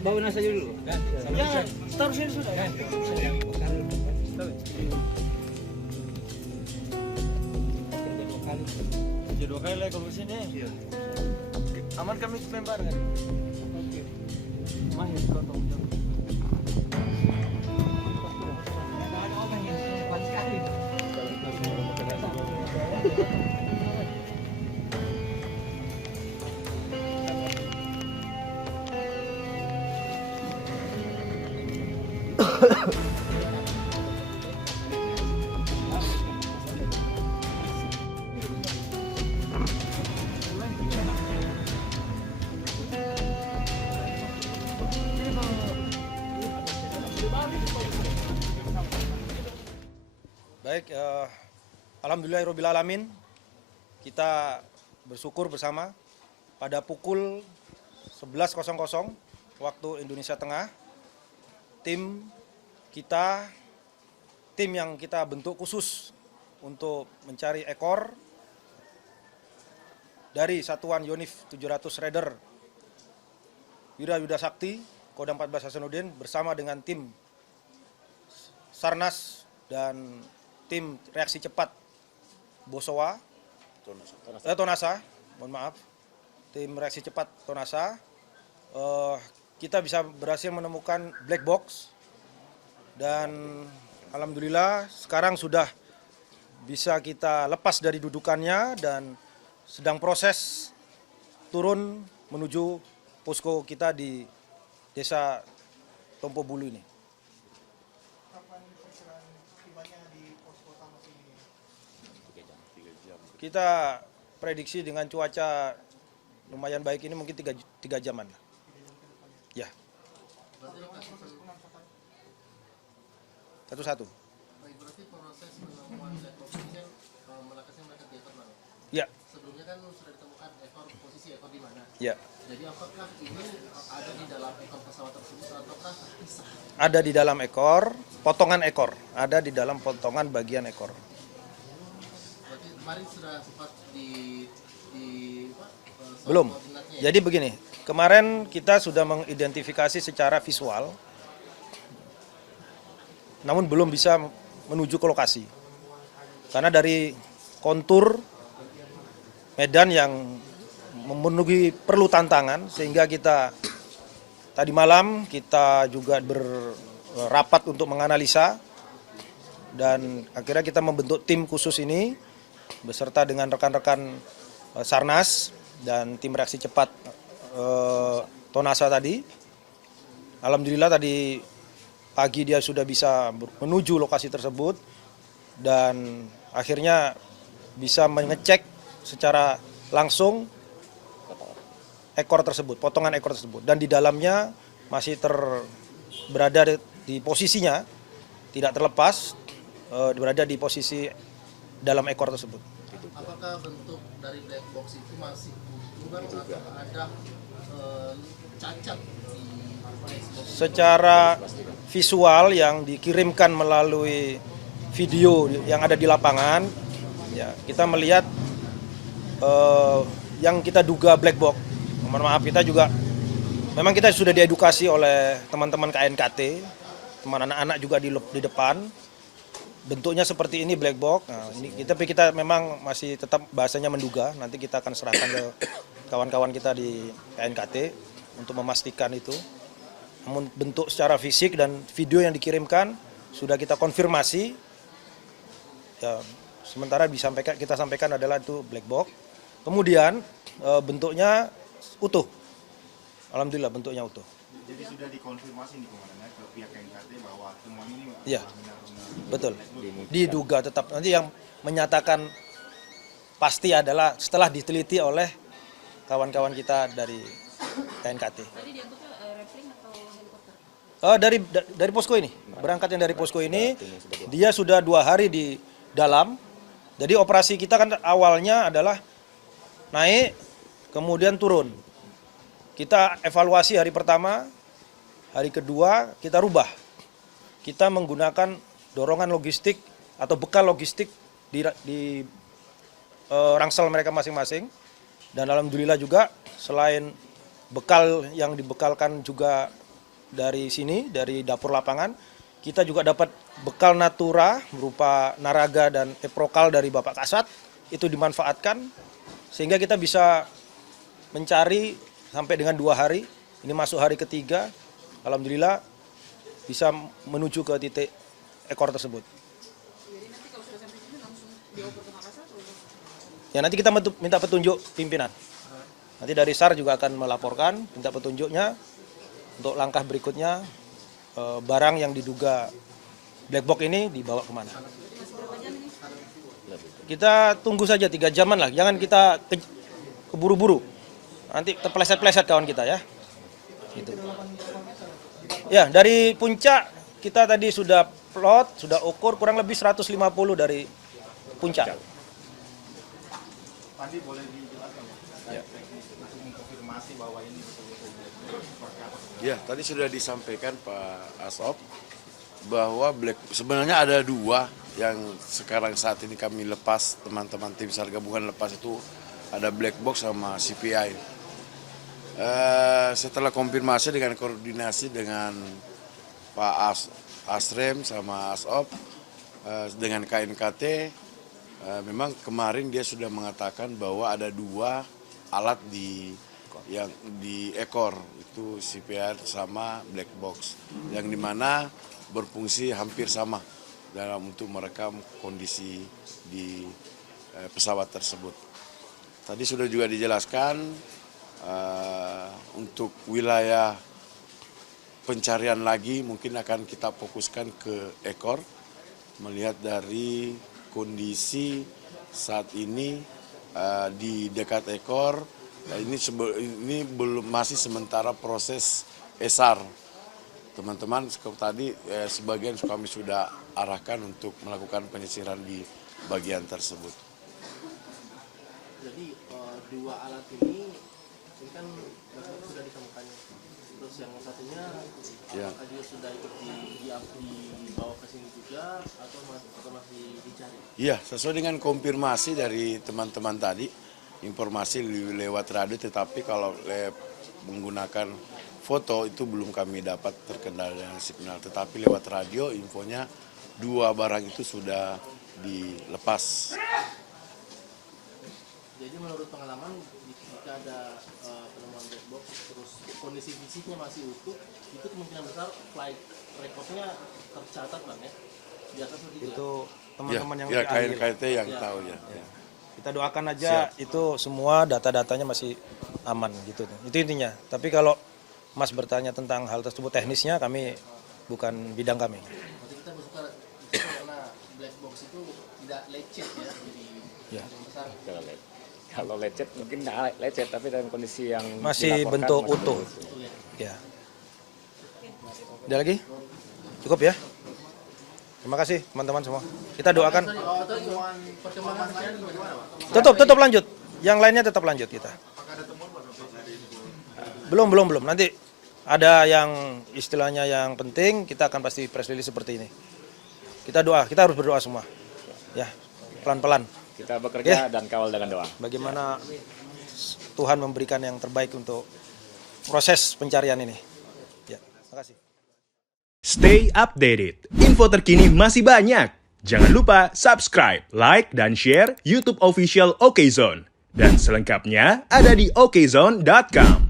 Bawa saja dulu. Jangan, taruh sini sudah. Kerja 2 kali lah kalau ke sini. Aman kami lempar kan? Oke. Mahir kau tahu jauh. Baik, alhamdulillahirobbilalamin, kita bersyukur bersama pada pukul 11.00 waktu Indonesia Tengah, tim yang kita bentuk khusus untuk mencari ekor dari Satuan Yonif 700 Raider Wirayuda Sakti Kodam 14 Hasanuddin bersama dengan tim Sarnas dan tim reaksi cepat Bosowa, Tonasa, mohon maaf, tim reaksi cepat Tonasa, kita bisa berhasil menemukan black box dan alhamdulillah sekarang sudah bisa kita lepas dari dudukannya dan sedang proses turun menuju posko kita di Desa Tompo Bulu ini. Kita prediksi dengan cuaca lumayan baik ini mungkin 3 jaman. Ya. Satu-satu. Berarti proses penemuan black box ini melakasnya mereka di ekor mana? Ya. Sebelumnya kan sudah ditemukan posisi ekor di mana? Ya. Jadi apakah ini ada di dalam ekor pesawat tersebut ataukah terpisah? Ada di dalam ekor, potongan ekor. Ada di dalam potongan bagian ekor. Berarti kemarin sudah sempat Belum. koordinatnya ya? Jadi begini, kemarin kita sudah mengidentifikasi secara visual, namun belum bisa menuju ke lokasi. Karena dari kontur medan yang memenuhi perlu tantangan, sehingga kita tadi malam kita juga berrapat untuk menganalisa dan akhirnya kita membentuk tim khusus ini beserta dengan rekan-rekan Sarnas dan tim reaksi cepat Tonasa tadi. Alhamdulillah tadi pagi dia sudah bisa menuju lokasi tersebut dan akhirnya bisa mengecek secara langsung ekor tersebut, potongan ekor tersebut, dan di dalamnya masih berada di posisinya, tidak terlepas, berada di posisi dalam ekor tersebut. Apakah bentuk dari black box itu masih utuh atau ada cacat di black box? Secara visual yang dikirimkan melalui video yang ada di lapangan, ya kita melihat yang kita duga black box. Mohon maaf, kita juga memang kita sudah diedukasi oleh teman-teman KNKT, teman anak-anak juga di depan. Bentuknya seperti ini black box. Nah, tapi kita memang masih tetap bahasanya menduga. Nanti kita akan serahkan ke kawan-kawan kita di KNKT untuk memastikan itu. Namun bentuk secara fisik dan video yang dikirimkan sudah kita konfirmasi. Ya, sementara kita sampaikan adalah itu black box. Kemudian bentuknya utuh. Alhamdulillah bentuknya utuh. Jadi sudah dikonfirmasi nih kemarin ke pihak KNKT bahwa temuan ini Iya. benar-benar Betul. Diduga tetap. Nanti yang menyatakan pasti adalah setelah diteliti oleh kawan-kawan kita dari KNKT. Tadi diangkutnya rappling atau helikopter? Dari posko ini. Berangkatnya dari posko ini, dia sudah 2 hari di dalam. Jadi operasi kita kan awalnya adalah naik, kemudian turun. Kita evaluasi hari pertama, hari kedua kita rubah. Kita menggunakan dorongan logistik atau bekal logistik di rangsel mereka masing-masing. Dan alhamdulillah juga selain bekal yang dibekalkan juga dari sini, dari dapur lapangan, kita juga dapat bekal natura berupa naraga dan eprokal dari Bapak Kasat, itu dimanfaatkan sehingga kita bisa mencari sampai dengan 2 hari, ini masuk hari ketiga, alhamdulillah bisa menuju ke titik ekor tersebut. Jadi nanti kalau sudah sampai sini langsung dioper ke Makassar atau? Ya nanti kita minta petunjuk pimpinan. Nanti dari SAR juga akan melaporkan, minta petunjuknya untuk langkah berikutnya barang yang diduga black box ini dibawa kemana. Kita tunggu saja 3 jaman lah, jangan kita keburu-buru. Nanti terpeleset-peleset kawan kita ya. Gitu. Ya, dari puncak kita tadi sudah plot, sudah ukur kurang lebih 150 dari puncak. Pandi boleh dijelaskan Pak? Untuk mengkonfirmasi bahwa ini betul-betul seperti apa? Ya, tadi sudah disampaikan Pak Asop bahwa sebenarnya ada 2 yang sekarang saat ini kami lepas, teman-teman tim SAR gabungan lepas itu ada black box sama CPI. Setelah konfirmasi dengan koordinasi dengan Pak Asrem sama Asop dengan KNKT, memang kemarin dia sudah mengatakan bahwa ada 2 alat di ekor, itu CPR sama black box, yang dimana berfungsi hampir sama dalam untuk merekam kondisi di pesawat tersebut. Tadi sudah juga dijelaskan untuk wilayah pencarian lagi mungkin akan kita fokuskan ke ekor, melihat dari kondisi saat ini di dekat ekor, ini belum, masih sementara proses ESAR. Teman-teman tadi sebagian kami sudah arahkan untuk melakukan penyisiran di bagian tersebut. Jadi 2 alat ini kan sudah ditemukannya. Terus yang satunya Ya. apakah dia sudah ikut dibawa ke sini juga atau masih dicari? Iya, sesuai dengan konfirmasi dari teman-teman tadi, informasi lewat radio, tetapi kalau menggunakan foto itu belum kami dapat terkendala dengan signal. Tetapi lewat radio infonya 2 barang itu sudah dilepas. Jadi menurut pengalaman jika ada penemuan black box terus kondisi fisiknya masih utuh, itu kemungkinan besar flight recordnya tercatat Bang ya? Biasa seperti itu. Itu teman-teman yang ya lebih ahli. KNKT yang tahu ya. Kita doakan aja itu semua data-datanya masih aman gitu. Itu intinya. Tapi kalau Mas bertanya tentang hal tersebut teknisnya, kami bukan bidang kami. Berarti kita bersuka karena black box itu tidak lecet ya, jadi Ya. besar. Kalau lecet mungkin nggak lecet, tapi dalam kondisi yang Masih dilaporkan bentuk masih utuh. utuh. Ya. Ada lagi? Cukup ya? Terima kasih teman-teman semua. Kita doakan. Perkembangan terjadi bagaimana Pak? Tetap lanjut. Yang lainnya tetap lanjut kita. Belum. Nanti ada yang istilahnya yang penting, kita akan pasti press release seperti ini. Kita harus berdoa semua. Ya, pelan-pelan. Kita bekerja dan kawal dengan doa. Bagaimana Tuhan memberikan yang terbaik untuk proses pencarian ini. Ya, terima kasih. Stay updated. Info terkini masih banyak. Jangan lupa subscribe, like, dan share YouTube official OKZone. Dan selengkapnya ada di okezone.com.